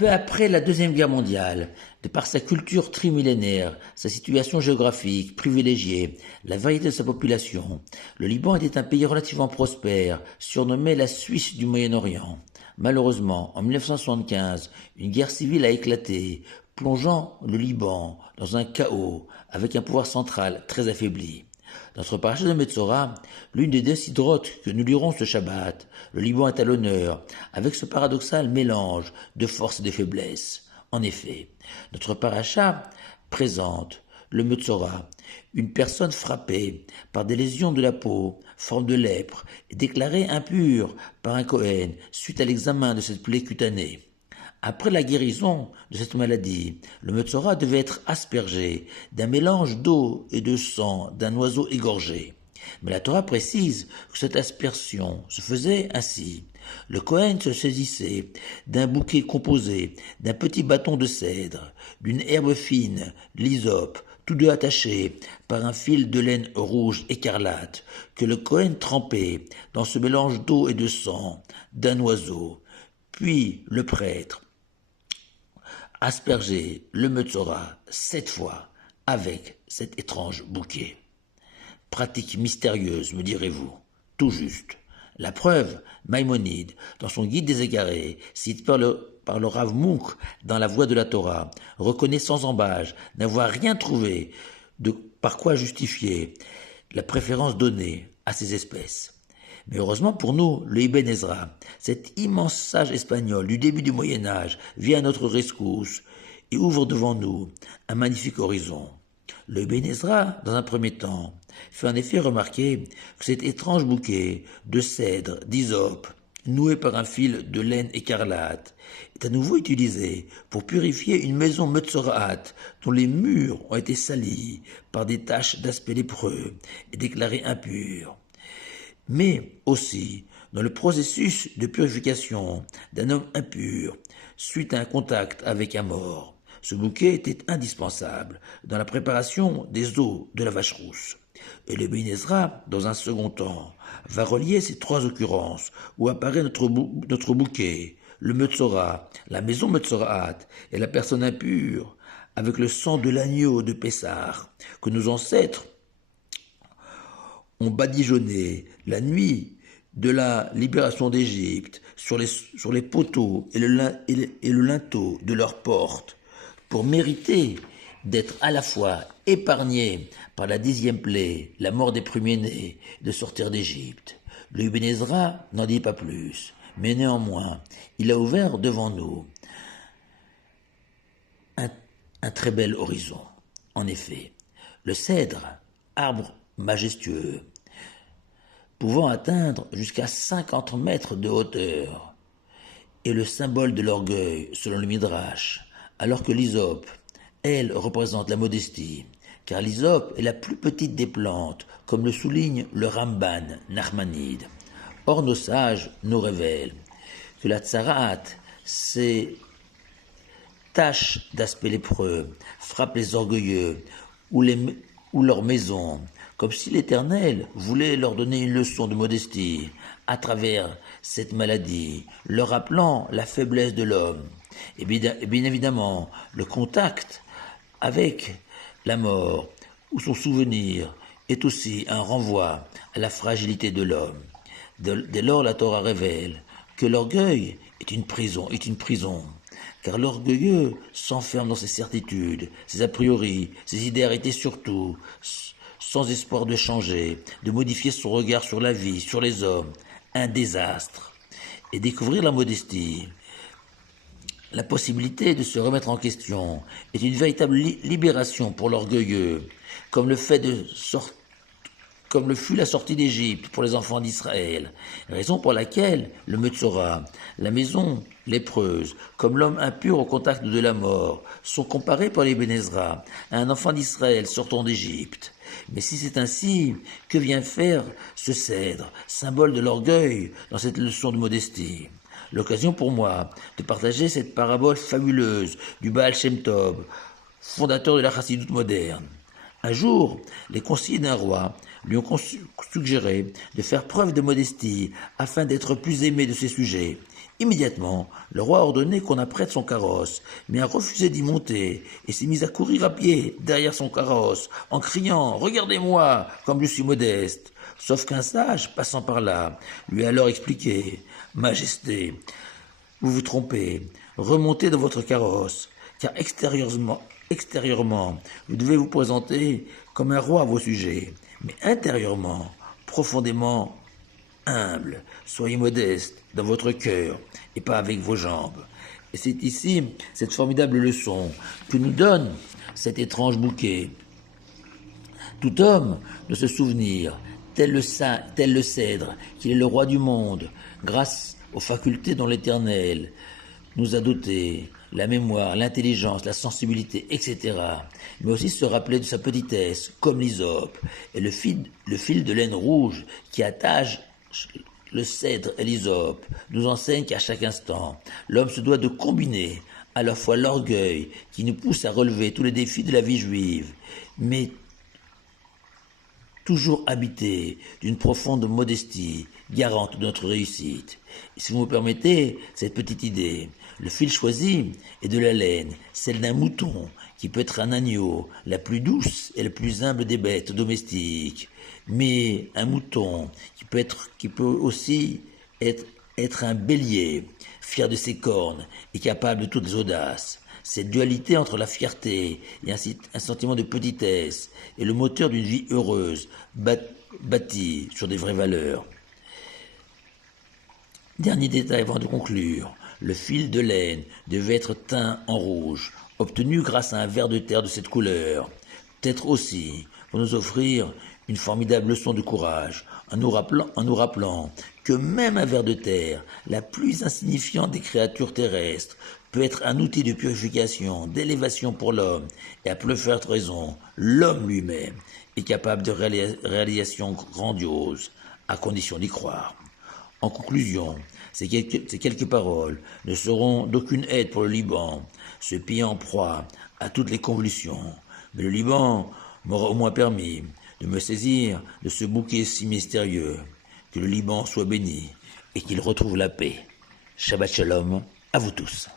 Peu après la Deuxième Guerre mondiale, de par sa culture trimillénaire, sa situation géographique privilégiée, la variété de sa population, le Liban était un pays relativement prospère, surnommé la Suisse du Moyen-Orient. Malheureusement, en 1975, une guerre civile a éclaté, plongeant le Liban dans un chaos avec un pouvoir central très affaibli. Dans notre paracha de Metzora, l'une des décidrotes que nous lirons ce Shabbat, le Liban est à l'honneur, avec ce paradoxal mélange de force et de faiblesse. En effet, notre paracha présente le Metzora, une personne frappée par des lésions de la peau, forme de lèpre, et déclarée impure par un Kohen suite à l'examen de cette plaie cutanée. Après la guérison de cette maladie, le Metzora devait être aspergé d'un mélange d'eau et de sang d'un oiseau égorgé. Mais la Torah précise que cette aspersion se faisait ainsi. Le Kohen se saisissait d'un bouquet composé d'un petit bâton de cèdre, d'une herbe fine, l'hysope, tous deux attachés par un fil de laine rouge écarlate, que le Kohen trempait dans ce mélange d'eau et de sang d'un oiseau. Puis le prêtre asperger le Metzora 7 fois avec cet étrange bouquet. Pratique mystérieuse, me direz-vous. Tout juste. La preuve, Maïmonide, dans son Guide des égarés, cite par le Rav Munk dans la Voix de la Torah, reconnaît sans embâche n'avoir rien trouvé par quoi justifier la préférence donnée à ces espèces. Mais heureusement pour nous, le Ibn Ezra, cet immense sage espagnol du début du Moyen-Âge, vient à notre rescousse et ouvre devant nous un magnifique horizon. Le Ibn Ezra, dans un premier temps, fait en effet remarquer que cet étrange bouquet de cèdre, d'hysope, noué par un fil de laine écarlate, est à nouveau utilisé pour purifier une maison Metzoraat dont les murs ont été salis par des taches d'aspect lépreux et déclarés impurs, mais aussi dans le processus de purification d'un homme impur suite à un contact avec un mort. Ce bouquet était indispensable dans la préparation des os de la vache rousse. Et le Ibn Ezra, dans un second temps, va relier ces trois occurrences où apparaît notre bouquet, le Metzora, la maison Metzoraat et la personne impure, avec le sang de l'agneau de Pessah que nos ancêtres ont badigeonné la nuit de la libération d'Égypte sur les poteaux et le linteau de leurs portes pour mériter d'être à la fois épargnés par la 10e plaie, la mort des premiers-nés, de sortir d'Égypte. Le Ibn Ezra n'en dit pas plus, mais néanmoins, il a ouvert devant nous un très bel horizon. En effet, le cèdre, arbre majestueux, pouvant atteindre jusqu'à 50 mètres de hauteur, est le symbole de l'orgueil selon le Midrash, alors que l'hysope, elle, représente la modestie, car l'hysope est la plus petite des plantes, comme le souligne le Ramban Nachmanide. Or nos sages nous révèlent que la tsaraat, ces taches d'aspect lépreux, frappent les orgueilleux ou leur maison, comme si l'Éternel voulait leur donner une leçon de modestie à travers cette maladie, leur rappelant la faiblesse de l'homme. Et bien évidemment, le contact avec la mort ou son souvenir est aussi un renvoi à la fragilité de l'homme. Dès lors, la Torah révèle que l'orgueil est une prison, car l'orgueilleux s'enferme dans ses certitudes, ses a priori, ses idées arrêtées surtout, sans espoir de changer, de modifier son regard sur la vie, sur les hommes, un désastre. Et découvrir la modestie, la possibilité de se remettre en question, est une véritable libération pour l'orgueilleux, comme le fut la sortie d'Égypte pour les enfants d'Israël, raison pour laquelle le Metzora, la maison lépreuse, comme l'homme impur au contact de la mort, sont comparés par les Ibn Ezra à un enfant d'Israël sortant d'Égypte. Mais si c'est ainsi, que vient faire ce cèdre, symbole de l'orgueil, dans cette leçon de modestie? L'occasion pour moi de partager cette parabole fabuleuse du Baal Shem Tov, fondateur de la chassidoute moderne. Un jour, les conseillers d'un roi lui ont suggéré de faire preuve de modestie afin d'être plus aimé de ses sujets. Immédiatement, le roi a ordonné qu'on apprête son carrosse, mais a refusé d'y monter et s'est mis à courir à pied derrière son carrosse en criant « Regardez-moi, comme je suis modeste !» Sauf qu'un sage, passant par là, lui a alors expliqué « Majesté, vous vous trompez, remontez dans votre carrosse, car extérieurement, vous devez vous présenter comme un roi à vos sujets, mais intérieurement, profondément humble, soyez modeste dans votre cœur et pas avec vos jambes. » Et c'est ici cette formidable leçon que nous donne cet étrange bouquet. Tout homme doit se souvenir, tel le cèdre, qu'il est le roi du monde, grâce aux facultés dont l'Éternel nous a dotés, la mémoire, l'intelligence, la sensibilité, etc. Mais aussi se rappeler de sa petitesse, comme l'hysope, et le fil de laine rouge qui attache le cèdre et l'hysope nous enseigne qu'à chaque instant, l'homme se doit de combiner à la fois l'orgueil qui nous pousse à relever tous les défis de la vie juive, mais toujours habité d'une profonde modestie, garante de notre réussite. Et si vous me permettez cette petite idée, le fil choisi est de la laine, celle d'un mouton, qui peut être un agneau, la plus douce et la plus humble des bêtes domestiques, mais un mouton qui peut aussi être un bélier, fier de ses cornes et capable de toutes les audaces. Cette dualité entre la fierté et un sentiment de petitesse est le moteur d'une vie heureuse, bâtie sur des vraies valeurs. Dernier détail avant de conclure, le fil de laine devait être teint en rouge, obtenu grâce à un ver de terre de cette couleur. Peut-être aussi pour nous offrir une formidable leçon de courage, en nous rappelant que même un ver de terre, la plus insignifiante des créatures terrestres, peut être un outil de purification, d'élévation pour l'homme, et à plus forte raison, l'homme lui-même est capable de réalisations grandioses, à condition d'y croire. En conclusion, ces quelques paroles ne seront d'aucune aide pour le Liban, ce pays en proie à toutes les convulsions, mais le Liban m'aura au moins permis de me saisir de ce bouquet si mystérieux. Que le Liban soit béni et qu'il retrouve la paix. Shabbat Shalom à vous tous.